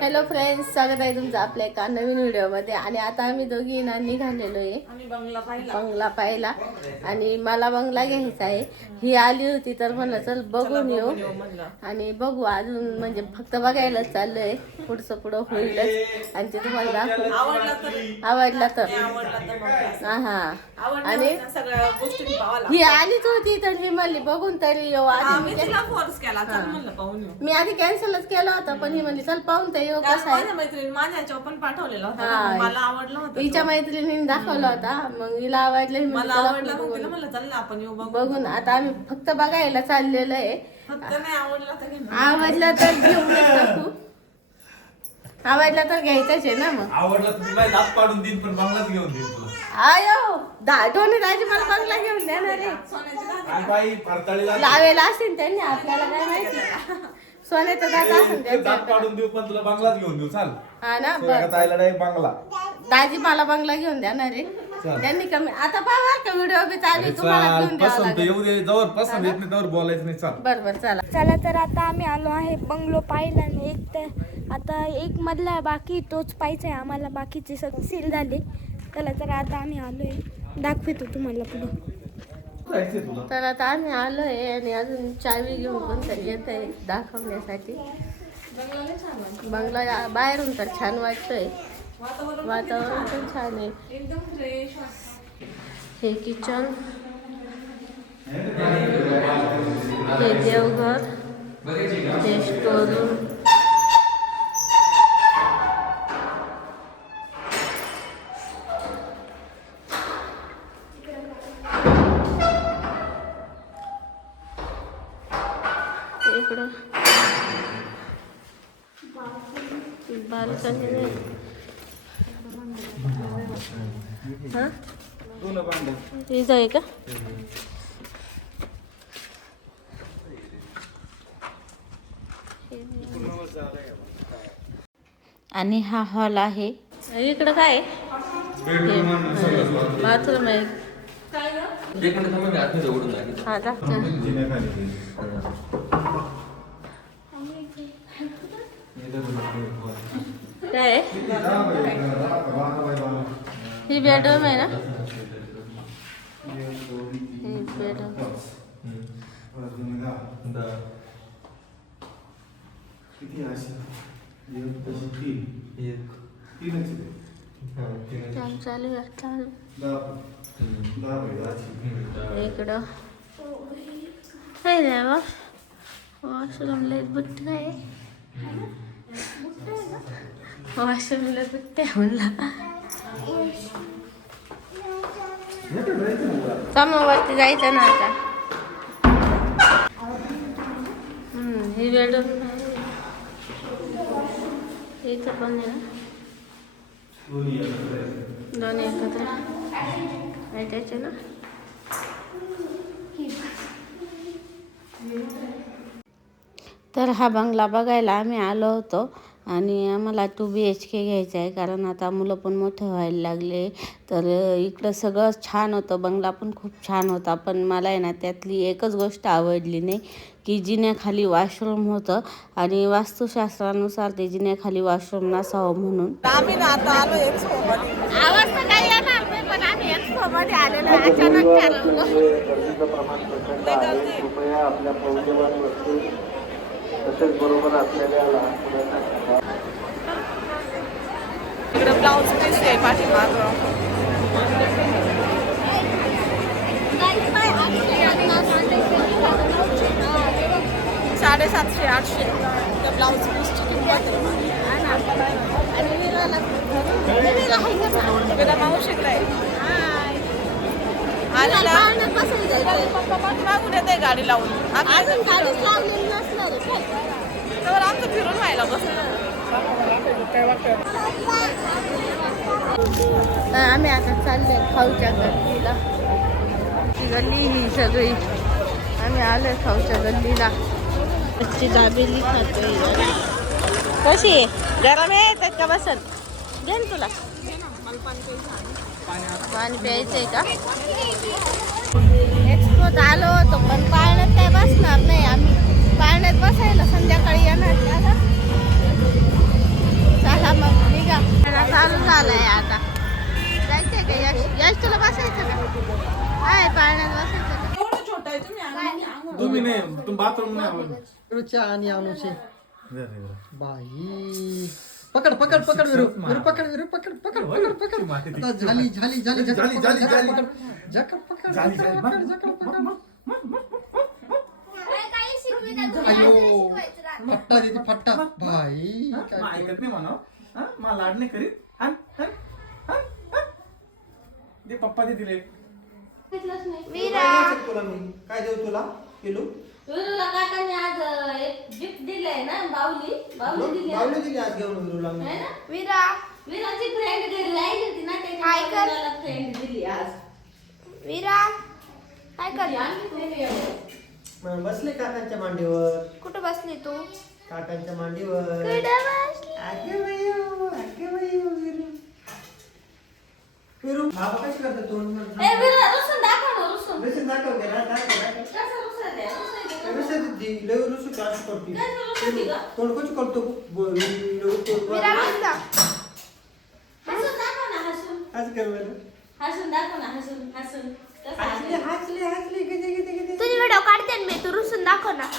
Hello friends स्वागत आहे तुमचं आपल्या एका नवीन व्हिडिओमध्ये. आणि आता आम्ही दोघी ना निघालेलो आहे. बंगला पाहिला. बंगला पाहिला. आणि मला बंगला घ्यायचा आहे. ही आली होती तर म्हणलं चल बघून येऊ. आणि बघू अजून म्हणजे फक्त बघायलाच चाललोय. पुढचं पुढं होईलच. आणि ते तुम्हाला दाखवू. आवडला तर. हा हा. आणि ही आलीच होती तर मी म्हणली बघून तरी येऊ. आधी मी आधी कॅन्सलच केला होता पण ही म्हणली चल पाहून तर कसं आहे माझ्या मैत्रिणी माझ्या याच्यावर पण पाठवलेला होता. हा. ना, मला आवडलं होतं हिच्या मैत्रिणीने दाखवला होता. मग हिला आवडलं ही मला चला आवडला आपण मग बघून. तिला म्हणलं चल ना आपण येऊ बघू. बघून आता आम्ही फक्त बघायला चाललेलो आहे. फक्त नाही आवडला तर घे ना. आवडला तर घेऊन टाकू आवडला तर घ्यायचाच आहे ना मग. आवडलं दात पाडून देईन पण बंगलाच घेऊन देईन तुला. आयो दा दोन्ही दाजी मला बंगला घेऊन देणार आहे. बाई लावेला असेल त्यांनी आपल्याला काय माहिती? सोन्याचं दात असेल दात त्यांच्या पाडून देऊ पण तुला बंगलाच घेऊन देऊ. चाल. हा ना तुला बरं. ताईला डायरेक्ट बंगला. दाजी मला बंगला घेऊन देणार आहे चल. त्यांनी कमी आता पहा का व्हिडिओ बी चालू आहे, तुम्हाला चाल घेऊन द्यावं पसंत. लागेल. येऊ दे जवळ पसंत. येत नाही त्यावर बोलायचं नाही. चाल. बरं बरं चला. चला तर आता आम्ही आलो आहे बंगलो पाहिला आणि एक तर आता एक मधला बाकी तोच पाहिजे आम्हाला बाकीचे सगळे सील झाले. चला तर आता आम्ही आलो आहे दाखवतो तुम्हाला पुढं. तर आता आम्ही आलो आहे आणि अजून चावी घेऊन पण तर येत आहे दाखवण्यासाठी. बंगला बाहेरून तर छान वाटतोय. वातावरण पण छान आहे. एकदम फ्रेश हे किचन. हे देवघर. हे स्टोरूम इकडं. बाल्कनी हा? आहे का? आणि हा हॉल आहे. इकडं काय? बाथरूम आहे. हा का काय? ही बेडरूम आहे ना? ही बेडरूम चालू आहे इकडं. काय रे बा बुट्ट काय वॉशरूमला बुट्ट आहे म्हणला समोरवरती जायचं ना आता. हम्म, ही बेडरूम इथं पण आहे ना? दोन्ही एकत्र. त्याचे ना? तर हा बंगला बघायला आम्ही आलो होतो आणि आम्हाला टू बी एच के घ्यायचा आहे कारण आता मुलं पण मोठे व्हायला लागले. तर इकडं सगळं छान होतं बंगला पण खूप छान होता. पण मला आहे ना त्यातली एकच गोष्ट आवडली नाही की जिन्याखाली वॉशरूम होतं आणि वास्तुशास्त्रानुसार ते जिन्याखाली वॉशरूम नसावं म्हणून. आम्ही ना आता आलो. अचानक तसेच बरोबर लहान मुलांना इकडे ब्लाऊज पीस आहे पाठीमाग. साडेसातशे आठशे. त्या ब्लाऊज पीसची किंमत आहे. वेदा मावशीकडे आहे. आलेला येते गाडी लावून. तर आमचं फिरून व्हायला बसलं आम्ही आता चाललोय खाऊच्या गल्लीला. गल्ली ही सगळी. आम्ही आलोय खाऊच्या गल्लीला. दाबेली खातोय कशी आहे? गरम आहे तर का बसल. दे तुला. पाणी प्यायचंय का? एक्सपोत आलो होतो पण पाळण्यात काय बसणार नाही आम्ही. पाळण्यात बसायला संध्याकाळी येणार का आता? आलाय आता. जायचंय का? यश यश तुला बसायचं का? आहे पाळण्यात बसायचं का? तुम्ही नाही तुम्ही बाथरूम नाही विरूच्या आणि जरा. बाई. पकड पकड पकड विरू विरू पकड विरू पकड पकड. पकड पकड आता झाली झाली झाली झाली, पकड, झाली, झाली. पकड जकड पकड झाली, जकड झाली. पकड जकड पकड अयो. फट्टा देते फट्टा. भाई काय ऐकत नाही म्हणा हा? मला लाड नाही करीत. दे पप्पा दे दिले. तुला काय देऊ तुला? किलो? विरूला काकांनी आज एक गिफ्ट दिलंय ना बावली बावली दिली आज. घेऊन विरूला मी विरा. विराची फ्रेंड घरी राहिली होती ना काय कर? फ्रेंड दिली आज. विरा. काय कर. आम्ही खूप एवढं. मग बसले काकांच्या मांडीवर. कुठं बसली तू? काकांच्या मांडीवर. कुठं बसली? आगे बाई, आगे बाई, विरू. विरू बाबा कशी करते तू ए विरा रुसून दाखव ना रुसून. दाखव गेला दाखव कसं रुसायचं आहे? रुसायचं का? कसं ती लय रुसू क्लास करते कसं रुसायची गं? तोंड कसं करतो ब- विरू, विरा बसला हसून दाखव ना हसून आज कर बरं हसून दाखव ना हसून हसून कसं हसले हसून? हसले हसले किती किती किती तुझी व्हिडिओ काढते ना मी तू रुसून दाखव ना।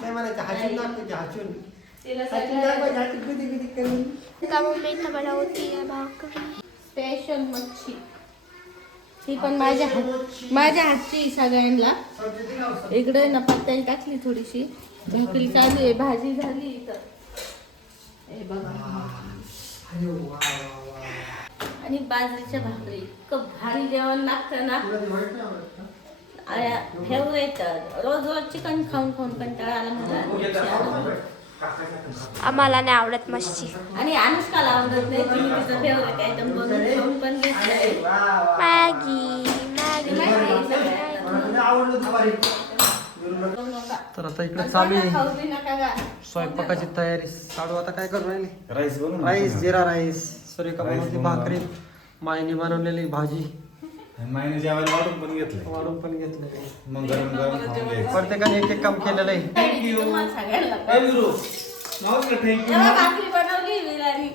नाही। म्हणायचं हसून दाखवायचे हसून तिला हसून सगळं दाखवायचे हसून किती किती करून का मम्मी इथं बनवती आहे भाकरी स्पेशल मच्छी। ही पण माझ्या हात माझ्या हातची सगळ्यांना. इकडे ना पत्त्याला टाकली थोडीशी. भाकरी चालू आहे भाजी झाली इथं. बघा. आणि बाजरीच्या भाकरी. इतकं भारी जेवण लागतं ना. फेवरेट रोज रोज चिकन खाऊन खाऊन कंटाळा आला मला आम्हाला नाही आवडत मच्छी. आणि अनुष्काला आवडत नाही तुम्ही तिचं फेवरेट आयटम बनवून खाऊन पण वा मॅगी. तर आता इकडे चालू आहे. स्वयंपाकाची तयारी. साडू आता काय करू राहिली राईस बनवून राईस जिरा राईस सूर्यका बनवला. भाकरी. मायने बनवलेली भाजी. मायने जेवायला वाढून पण घेतलंय. वाढून पण घेतलेली मग गरम गरम खाऊन घ्यायचं. प्रत्येकाने एक एक काम केलेलं आहे. थँक्यू तुम्हाला सगळ्यांना ए विरू नमस्कार थँक्यू तेव्हा भाकरी बनवली विरानी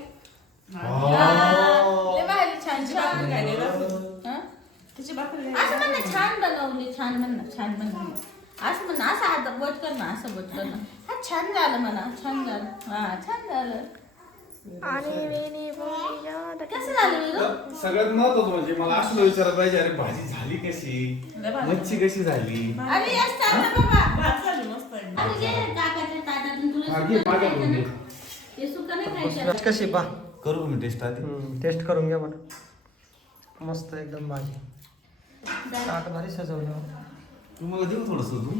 लय भारी छान छान घाले ना तिची भाकरी असं म्हण ना, छान बनवली छान म्हण ना, छान बनवली असं म्हण असं हात बोट कर ना असं बोट कर ना हा छान झालं म्हणा छान झालं. हा छान झालं. आणि वेणी बोलली कसं झालं विरू सगळ्यात महत्वाचं म्हणजे मला असं विचारायला पाहिजे अरे भाजी झाली कशी? मच्छी कशी झाली? अरे यश चाललं बाबा. भात झाली मस्त आहे. अरे जे काकाच्या ताटातून तुला घे, सुकं माझ्या खायचं घे. ना. ते सुकं नाही खायचं. कशी पा करू मी टेस्ट आधी? टेस्ट करून घ्या बरं मस्त एकदम भाजी. ताट भारी सजवलं. तुम्हाला देऊ थोडस तू?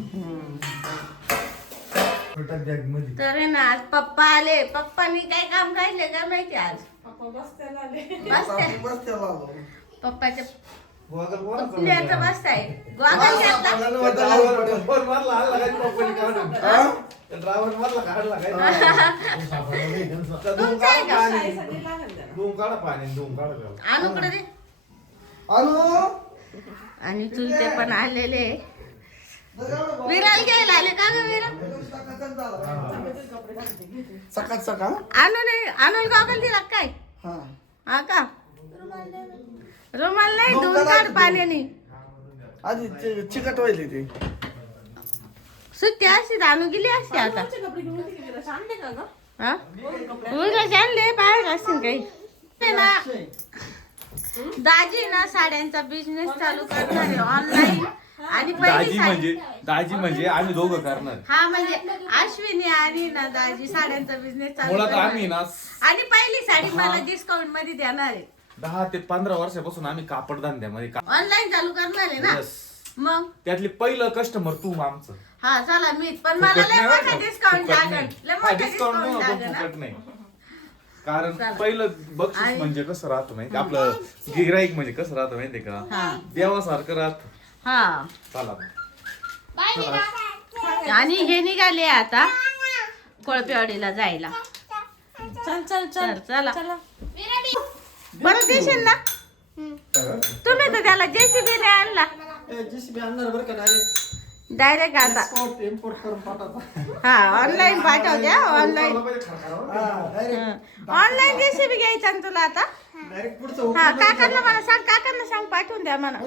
छोटा बॅगमध्ये. तर आहे ना आज पप्पा आले. पप्पानी काय काम काढले काय माहिती आज? पप्पा बसत्याला आले. पप्पाच्या गोगल बोला पुण्याचं बसताय गोगल घातला ड्रायव्हर मारला हल्ला काय पप्पानी काढून ड्रायव्हर मारला काढला काय धुवून तुमचं आहे काढा का? पाणी. सगळी लागेल त्याला. धुवून काढा पाणी धुवून काढा त्याला. अनुकडे दे हॅलो? आणि चुलते पण आलेले. विराल घ्यायला आले का ग विराल? सकाळ सकाळ? आणू नाही आणू गॉगल दिला काय? हा. का? रुमाल नाही धुवून काढ पाण्याने. आधी चिकट व्हायली ती. सुट्टी अशी आणू गेली अशी आता. आणले हा? बाहेर असतील काही. ते ना. दाजी ना साड्यांचा बिझनेस चालू करणार आहे ऑनलाईन आणि पहिली दाजी साडी म्हणजे दाजी म्हणजे आम्ही दोघं करणार. हा म्हणजे अश्विनी आणि ना दाजी साड्यांचा बिझनेस मुळात आम्ही. ना आणि पहिली साडी मला डिस्काउंटमध्ये देणार आहे. दहा ते पंधरा वर्षापासून आम्ही कापड धंद्यामध्ये का- ऑनलाईन चालू करणार आहे ना? Yes. मग? त्यातले पहिलं कस्टमर तू आमचं. हा चला मी पण मला लय मोठा? डिस्काउंट लागेल. लय मोठा डिस्काउंट नाही, लागेल हा. कारण चला. पहिलं बक्षीस आणि- म्हणजे कसं राहतं माहिती? आपलं गिराईक म्हणजे कसं राहतं माहितीये का? हा. देवासारखं राहत. हा. चला आणि हे निघाले आता कोळपेवाडीला जायला. चल चल चल. चल चला. चला. बरं देशील ना? तुम्ही तर त्याला जेसीबी आणला. जेसीबी आणणार बरं का डायरेक्ट डायरेक्ट आता. एक्सपोर्ट इम्पोर्ट करून पाठवता. हा ऑनलाईन पाठवत्या ऑनलाईन डायरेक्ट ऑनलाईन रेसिपी घ्यायचा ना तुला आता? डायरेक्ट पुढचं हा काकांना मला सांग काकांना सांग पाठवून द्या म्हणा